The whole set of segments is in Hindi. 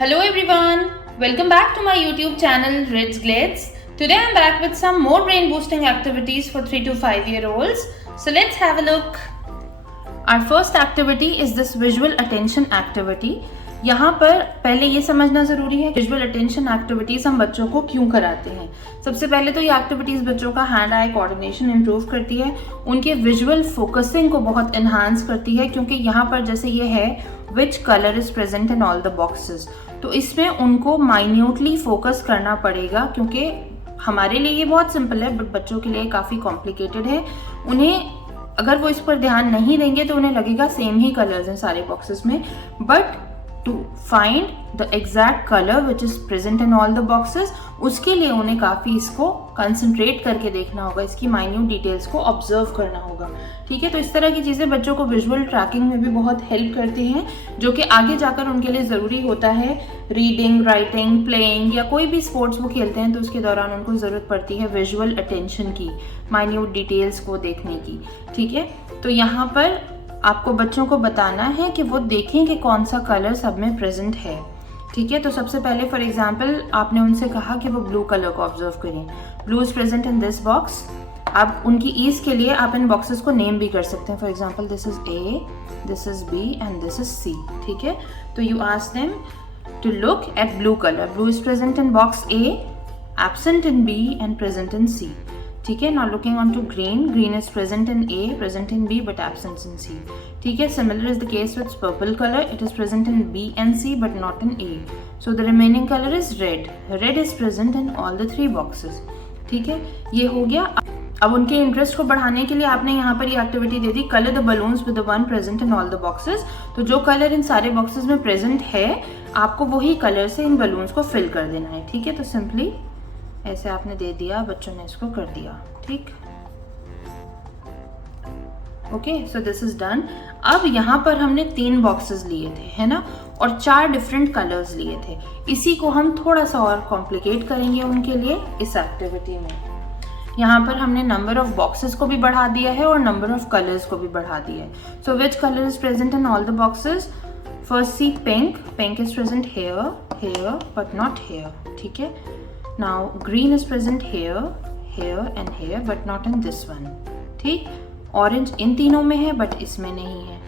Hello everyone, welcome back to my YouTube channel Ritz Glitz. Today I'm back with some more brain boosting activities for 3 to 5 year olds. So let's have a look. Our first activity is this visual attention activity. यहाँ पर पहले ये समझना ज़रूरी है विजुअल अटेंशन एक्टिविटीज़ हम बच्चों को क्यों कराते हैं। सबसे पहले तो ये एक्टिविटीज़ बच्चों का हैंड आई कोऑर्डिनेशन इम्प्रूव करती है, उनके विजुअल फोकसिंग को बहुत इन्हांस करती है, क्योंकि यहाँ पर जैसे ये है which colour is present in all the boxes, तो इसमें उनको माइन्यूटली फोकस करना पड़ेगा, क्योंकि हमारे लिए ये बहुत सिंपल है बट बच्चों के लिए काफ़ी कॉम्प्लिकेटेड है। उन्हें अगर वो इस पर ध्यान नहीं देंगे तो उन्हें लगेगा सेम ही कलर्स हैं सारे बॉक्सेस में, but to find the exact color which is present in all the boxes, उसके लिए उन्हें काफ़ी इसको कंसंट्रेट करके देखना होगा, इसकी माइन्यूट डिटेल्स को ऑब्जर्व करना होगा। ठीक है, तो इस तरह की चीज़ें बच्चों को विजुअल ट्रैकिंग में भी बहुत हेल्प करती हैं, जो कि आगे जाकर उनके लिए ज़रूरी होता है। रीडिंग, राइटिंग, प्लेइंग या कोई भी स्पोर्ट्स वो खेलते हैं तो उसके दौरान उनको ज़रूरत पड़ती है विजुअल अटेंशन की, माइन्यूट डिटेल्स को देखने की। ठीक है, तो यहाँ पर आपको बच्चों को बताना है कि वो देखें कि कौन सा कलर सब में प्रेजेंट है। ठीक है, तो सबसे पहले फॉर एग्जांपल आपने उनसे कहा कि वो ब्लू कलर को ऑब्जर्व करें। Blue is present in this box. आप उनकी ईज के लिए आप इन बॉक्सेस को नेम भी कर सकते हैं। For example this is A, this is B and this is C. ठीक है, तो you ask them to look at blue colour. Blue is present in box A, absent in B and present in C. ठीक है, now looking on to green. Green is present in A, present in B, but absent in C. ठीक है, similar is the case with purple color. It is present in B and C, but not in A. So the remaining color is red. Red is present in all the 3 boxes. ठीक है, ये हो गया। अब उनके इंटरेस्ट को बढ़ाने के लिए आपने यहाँ पर ये activity they the, colour the balloons with the one present in all the boxes. तो जो कलर इन सारे बॉक्सेस में प्रेजेंट है, आपको वही कलर से इन बलून्स को फिल कर देना है। ठीक है, तो सिंपली ऐसे आपने दे दिया, बच्चों ने इसको कर दिया। ठीक, okay, so this is done. अब यहाँ पर हमने 3 बॉक्सेस लिए थे, है ना, और 4 डिफरेंट कलर्स लिए थे। इसी को हम थोड़ा सा और कॉम्प्लिकेट करेंगे उनके लिए इस एक्टिविटी में। यहाँ पर हमने नंबर ऑफ बॉक्सेस को भी बढ़ा दिया है और नंबर ऑफ कलर्स को भी बढ़ा दिया है। So which colour is present in all the boxes? First see pink. Pink is present here, here but not here. ठीक है, now green is present here, here and here but not in this one. ठीक, ऑरेंज इन तीनों में है बट इसमें नहीं है।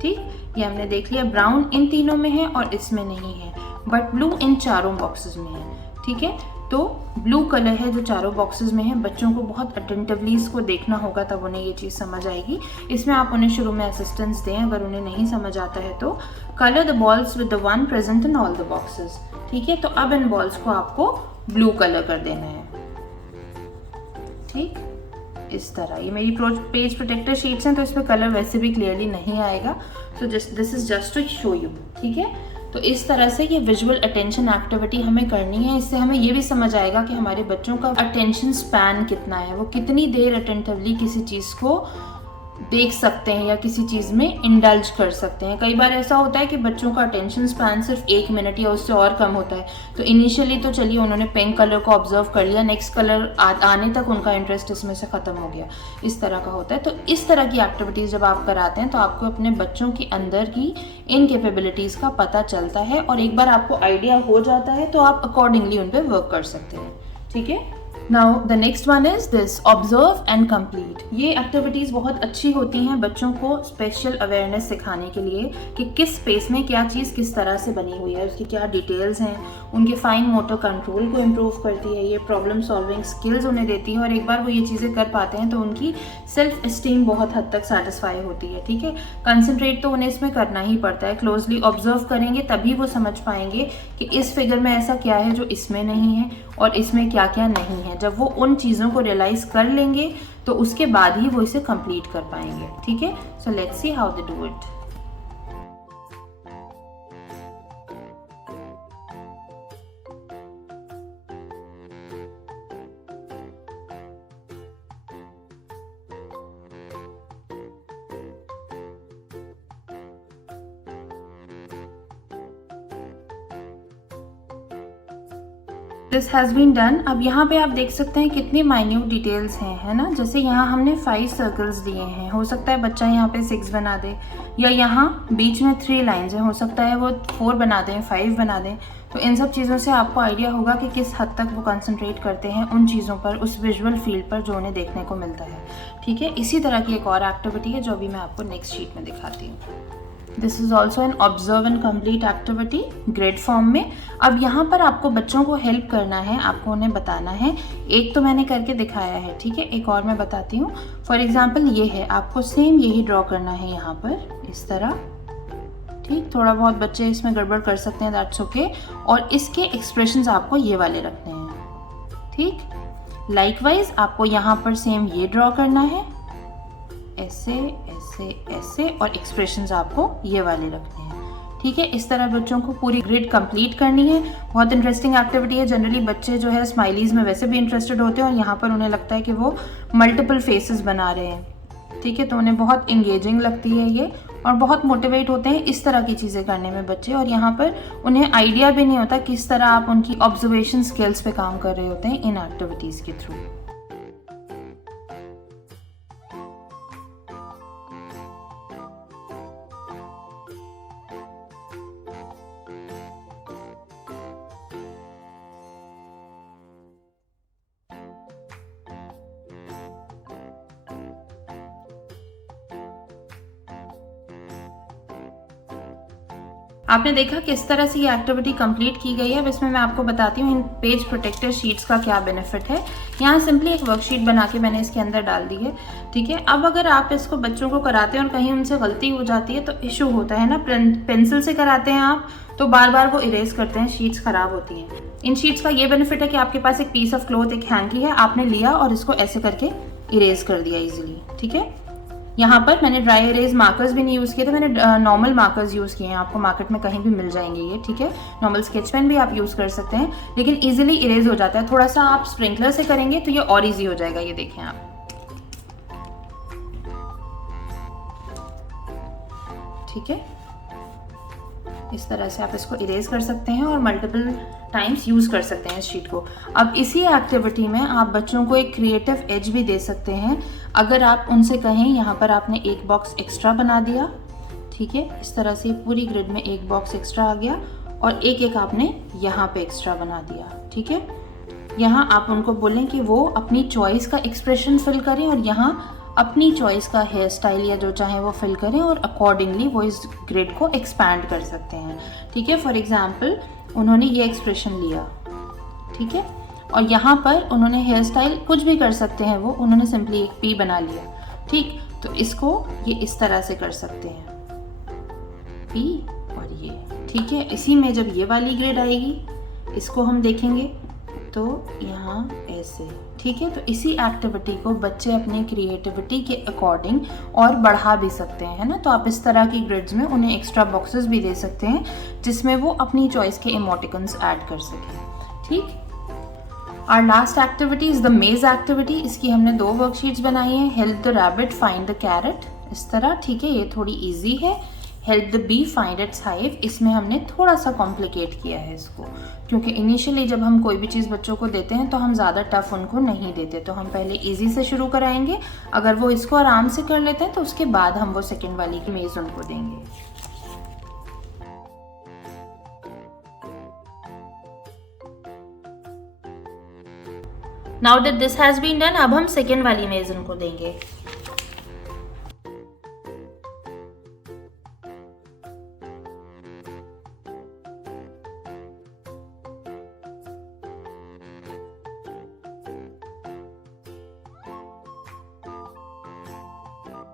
ठीक, ये हमने देख लिया। ब्राउन इन तीनों में है और इसमें नहीं है, बट ब्लू इन चारों बॉक्सेस में है। ठीक है, तो ब्लू कलर है जो चारों बॉक्सेस में है। बच्चों को बहुत अटेंटिवली इसको देखना होगा, तब उन्हें ये चीज़ समझ आएगी। इसमें आप उन्हें शुरू में असिस्टेंस दें अगर उन्हें नहीं समझ आता है तो। Colour the balls with the one present in all the boxes. ठीक है, तो अब इन बॉल्स को आपको ब्लू कलर कर देना है। ठीक, इस तरह। ये मेरी पेज प्रोटेक्टर शीट्स हैं तो इसमें कलर वैसे भी क्लियरली नहीं आएगा, so this is just to show you. ठीक है, तो इस तरह से ये विजुअल अटेंशन एक्टिविटी हमें करनी है। इससे हमें ये भी समझ आएगा कि हमारे बच्चों का अटेंशन स्पैन कितना है, वो कितनी देर अटेंटिवली किसी चीज़ को देख सकते हैं या किसी चीज़ में इंडल्ज कर सकते हैं। कई बार ऐसा होता है कि बच्चों का अटेंशन स्पैन सिर्फ 1 मिनट या उससे और कम होता है। तो इनिशियली तो चलिए उन्होंने पिंक कलर को ऑब्जर्व कर लिया, नेक्स्ट कलर आने तक उनका इंटरेस्ट इसमें से ख़त्म हो गया। इस तरह का होता है। तो इस तरह की एक्टिविटीज़ जब आप कराते हैं तो आपको अपने बच्चों की अंदर की इन कैपेबिलिटीज़ का पता चलता है, और एक बार आपको आइडिया हो जाता है तो आप अकॉर्डिंगली उन पर वर्क कर सकते हैं। ठीक है, now the next one is this observe and complete. ये एक्टिविटीज़ बहुत अच्छी होती हैं बच्चों को स्पेशल अवेयरनेस सिखाने के लिए कि किस स्पेस में क्या चीज़ किस तरह से बनी हुई है, उसकी क्या डिटेल्स हैं। उनके फाइन मोटर कंट्रोल को इम्प्रूव करती है, ये प्रॉब्लम सॉल्विंग स्किल्स उन्हें देती है, और एक बार वो ये चीज़ें कर पाते हैं तो उनकी सेल्फ एस्टीम बहुत हद तक सेटिस्फाई होती है। ठीक है, कंसंट्रेट तो उन्हें इसमें करना ही पड़ता है। क्लोजली ऑब्जर्व करेंगे तभी वो समझ पाएंगे कि इस फिगर में ऐसा क्या है जो इसमें नहीं है और इसमें क्या क्या नहीं है। जब वो उन चीज़ों को रियलाइज़ कर लेंगे तो उसके बाद ही वो इसे कंप्लीट कर पाएंगे। ठीक है, so let's see how they do it. This has been done. अब यहाँ पे आप देख सकते हैं कितनी माइन्यूट डिटेल्स हैं, है ना। जैसे यहाँ हमने 5 सर्कल्स दिए हैं, हो सकता है बच्चा यहाँ पे 6 बना दे, या यहाँ बीच में 3 लाइन्स हैं, हो सकता है वो 4 बना दें, 5 बना दें। तो इन सब चीज़ों से आपको आइडिया होगा कि किस हद तक वो कंसंट्रेट करते हैं उन चीज़ों पर, उस विजुअल फील्ड पर जो उन्हें देखने को मिलता है। ठीक है, इसी तरह की एक और एक्टिविटी है जो अभी मैं आपको नेक्स्ट शीट में दिखाती हूँ। This is also an observe and complete activity grade form में। अब यहाँ पर आपको बच्चों को हेल्प करना है, आपको उन्हें बताना है। एक तो मैंने करके दिखाया है, ठीक है, एक और मैं बताती हूँ। फॉर एग्जाम्पल ये है, आपको सेम यही ड्रॉ करना है यहाँ पर इस तरह। ठीक, थोड़ा बहुत बच्चे इसमें गड़बड़ कर सकते हैं, दैट्स ओके। और इसके एक्सप्रेशंस आपको ये वाले रखने हैं। ठीक, लाइकवाइज आपको यहाँ पर सेम ये ड्रॉ करना है, ऐसे ऐसे ऐसे, और एक्सप्रेशंस आपको ये वाले रखने हैं। ठीक है, इस तरह बच्चों को पूरी ग्रिड कंप्लीट करनी है। बहुत इंटरेस्टिंग एक्टिविटी है। जनरली बच्चे जो है स्माइलीज में वैसे भी इंटरेस्टेड होते हैं और यहाँ पर उन्हें लगता है कि वो मल्टीपल फेसेस बना रहे हैं। ठीक है, तो उन्हें बहुत इंगेजिंग लगती है ये, और बहुत मोटिवेट होते हैं इस तरह की चीज़ें करने में बच्चे। और यहाँ पर उन्हें आइडिया भी नहीं होता किस तरह आप उनकी ऑब्जर्वेशन स्किल्स पे काम कर रहे होते हैं इन एक्टिविटीज़ के थ्रू। आपने देखा किस तरह से ये एक्टिविटी कंप्लीट की गई है। अब इसमें मैं आपको बताती हूँ इन पेज प्रोटेक्टर शीट्स का क्या बेनिफिट है। यहाँ सिंपली एक वर्कशीट बना के मैंने इसके अंदर डाल दी है। ठीक है, अब अगर आप इसको बच्चों को कराते हैं और कहीं उनसे गलती हो जाती है तो इशू होता है ना। पेंसिल से कराते हैं आप तो बार बार वो इरेज करते हैं, शीट्स खराब होती हैं। इन शीट्स का ये बेनिफिट है कि आपके पास एक पीस ऑफ क्लॉथ, एक हैंकी है, आपने लिया और इसको ऐसे करके इरेज कर दिया इजीली। ठीक है, यहाँ पर मैंने ड्राई इरेज मार्कर्स भी नहीं यूज़ किए थे, मैंने नॉर्मल मार्कर्स यूज़ किए हैं। आपको मार्केट में कहीं भी मिल जाएंगे ये। ठीक है, नॉर्मल स्केच पेन भी आप यूज़ कर सकते हैं, लेकिन इजीली इरेज हो जाता है। थोड़ा सा आप स्प्रिंकलर से करेंगे तो ये और इजी हो जाएगा। ये देखें आप, ठीक है, इस तरह से आप इसको इरेज कर सकते हैं और मल्टीपल टाइम्स यूज़ कर सकते हैं इस शीट को। अब इसी एक्टिविटी में आप बच्चों को एक क्रिएटिव एज भी दे सकते हैं। अगर आप उनसे कहें, यहाँ पर आपने एक बॉक्स एक्स्ट्रा बना दिया। ठीक है, इस तरह से पूरी ग्रिड में एक बॉक्स एक्स्ट्रा आ गया और एक एक आपने यहाँ पे एक्स्ट्रा बना दिया। ठीक है, यहाँ आप उनको बोलें कि वो अपनी चॉइस का एक्सप्रेशन फिल करें और यहाँ अपनी चॉइस का हेयर स्टाइल या जो चाहे वो फिल करें और अकॉर्डिंगली वो इस ग्रिड को एक्सपैंड कर सकते हैं। ठीक है, फॉर एग्जाम्पल उन्होंने ये एक्सप्रेशन लिया, ठीक है, और यहाँ पर उन्होंने हेयर स्टाइल कुछ भी कर सकते हैं, वो उन्होंने सिंपली एक पी बना लिया। ठीक, तो इसको ये इस तरह से कर सकते हैं, पी और ये। ठीक है, इसी में जब ये वाली ग्रिड आएगी इसको हम देखेंगे तो यहाँ ऐसे। ठीक है, तो इसी एक्टिविटी को बच्चे अपनी क्रिएटिविटी के अकॉर्डिंग और बढ़ा भी सकते हैं, है ना। तो आप इस तरह की ग्रिड्स में उन्हें एक्स्ट्रा बॉक्सेस भी दे सकते हैं जिसमें वो अपनी चॉइस के इमोटिकन्स ऐड कर सकें। ठीक, our last activity is the maze activity. इसकी हमने 2 वर्कशीट्स बनाई हैं। Help the rabbit find the carrot, इस तरह। ठीक है, ये थोड़ी ईजी है। Help the bee find its hive, इसमें हमने थोड़ा सा कॉम्प्लिकेट किया है इसको, क्योंकि इनिशियली जब हम कोई भी चीज़ बच्चों को देते हैं तो हम ज़्यादा टफ उनको नहीं देते, तो हम पहले इजी से शुरू कराएंगे। अगर वो इसको आराम से कर लेते हैं तो उसके बाद हम वो सेकेंड वाली मेज उनको देंगे। Now that this has been done, अब हम सेकेंड वाली मेज उनको देंगे।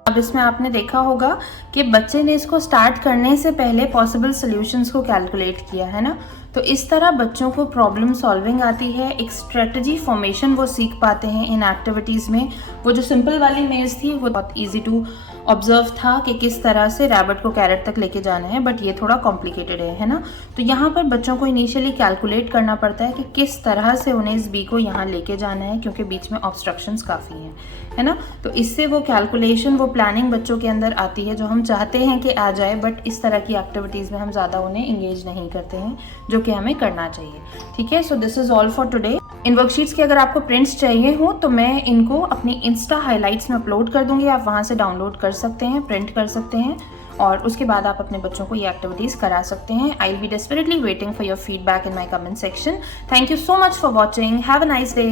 अब इसमें आपने देखा होगा कि बच्चे ने इसको स्टार्ट करने से पहले पॉसिबल सॉल्यूशंस को कैलकुलेट किया है ना। तो इस तरह बच्चों को प्रॉब्लम सॉल्विंग आती है, एक स्ट्रेटजी फॉर्मेशन वो सीख पाते हैं इन एक्टिविटीज़ में। वो जो सिंपल वाली मेज थी वो बहुत ईजी टू ऑब्जर्व था कि किस तरह से रैबिट को कैरेट तक लेके जाना है, बट ये थोड़ा कॉम्प्लिकेटेड है ना। तो यहाँ पर बच्चों को इनिशियली कैलकुलेट करना पड़ता है कि किस तरह से उन्हें इस बी को यहाँ लेके जाना है, क्योंकि बीच में ऑब्स्ट्रक्शंस काफ़ी हैं, है ना। तो इससे वो कैलकुलेशन, वो प्लानिंग बच्चों के अंदर आती है जो हम चाहते हैं कि आ जाए, बट इस तरह की एक्टिविटीज़ में हम ज़्यादा उन्हें इंगेज नहीं करते हैं, जो कि हमें करना चाहिए। ठीक है, so this is all for today. In worksheets के अगर आपको प्रिंट्स चाहिए हो तो मैं इनको अपनी इंस्टा हाइलाइट्स में अपलोड कर दूंगी, आप वहाँ से डाउनलोड कर सकते हैं, प्रिंट कर सकते हैं और उसके बाद आप अपने बच्चों को ये एक्टिविटीज़ करा सकते हैं। I will be desperately waiting for your feedback in my comment section. Thank you so much for watching. Have a nice day.